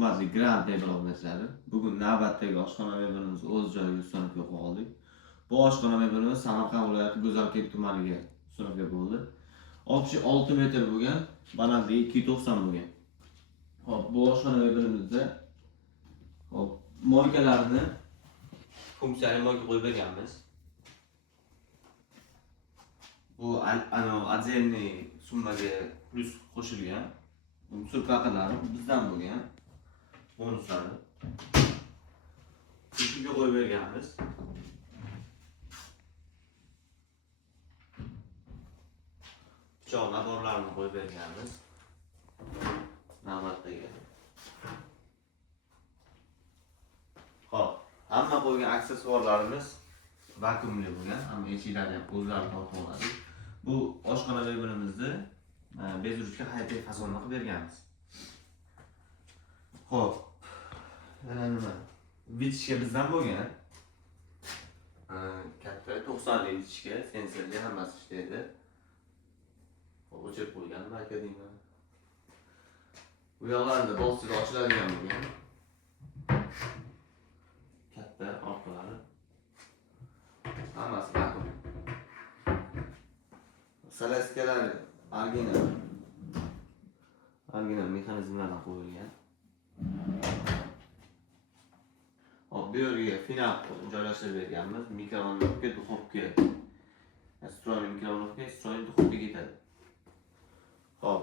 hurmatli Grand Mebel obunachilar. Bugun navbatdagi oshxona mebelimizni o'z joyiga sunib qo'ydik. Bu oshxona mebelimiz Samarqand viloyati Go'zalkent tumaniga sunib bo'ldi. 66 metr bo'lgan, balandligi 290 bo'lgan. Hop, bu oshxona mebelimizda hop, moykalarni funksiyali moyka qo'yib berganmiz. Bu отдельный summaga plus qo'shilgan. Musulqaqalari bizdan bo'lgan. Bonuslari. Shunga qo'yib berganmiz. Pichoq naborlarini qo'yib berganmiz. Navbatdagi. Hop, hamma qo'ygan aksessuarlarimiz vakuumli bo'lgan, hamma eshiklari ham o'zlari tortib oladi. Bu oshxona mebelimizni bezurishga hay'at fasonda qilib berganmiz. Xo'p. Yana nima? Vitishga bizdan bo'lgan. Katta 90 lik vitishga, sensorli hammasi ishlaydi. O'chirib qo'ygan marka deyman. Bu yoqlarida bolsiz ochiladigan bo'lgan. Katta orqalari. Hammasi vakuum. Salaskalar original mexanizmlardan qo'yilgan. Hop, bu yerga final joylashtirib berganmiz. Mikrovonovka, duxovka. Stroy mikrovonovka, stroy duxovka ketadi. Hop,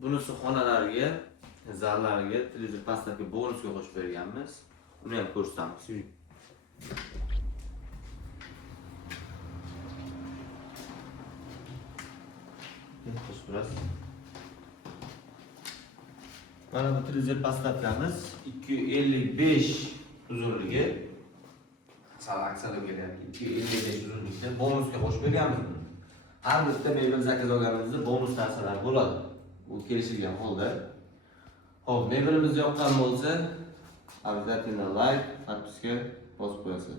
bunisi xonalarga, zallarga, televizor pastlarga bonusga qo'shib berganmiz. Uni ham ko'rsatamiz. Mana bu televizor pastlarimiz 255 uzunligi. Salaksada kelyapti. 255 uzunlikda bonusga qo'shib berganmiz. Har bitta mebel zakaz olganimizda bonus narsalar bo'ladi. Bu kelishilgan holda. Xo'p, mebelimiz yoqqan bo'lsa, обязательно like, подписка bosib qo'yasiz.